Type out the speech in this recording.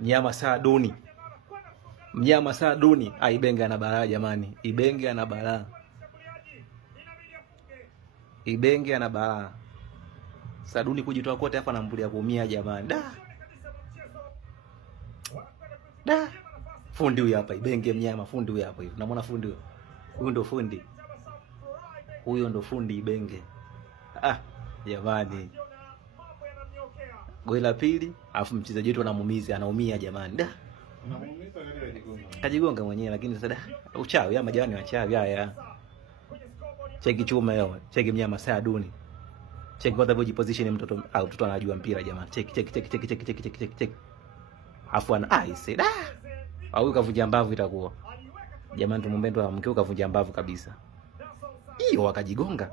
Mnyama Saaduni. Mnyama Saaduni. Ibenge ana balaa jamani. Ibenge ana balaa. Ibenge ana balaa. Saaduni kujitoa kote hapa anambulia kuumia jamani. Da. Fundi huyu hapa Ibenge mnyama, fundi huyu hapa hivi. Unamwona fundi huyo? Huyo ndo fundi. Huyo ndo fundi Ibenge. Jamani. Goli la pili, afu mchezaji wetu anaumia jamani. Da. Anamuumiza nani kajigonga? Kajigonga mwenyewe lakini sasa uchawi ama jamani wachawi haya. Cheki chuma yao, cheki mnyama Saaduni. Cheki kwa sababu position mtoto mtoto anajua mpira jamani. Cheki. Afu aise da. Au kavunja mbavu itakuwa. Jamani tumombe ndo amkeo kavunja mbavu kabisa. Hiyo wakajigonga.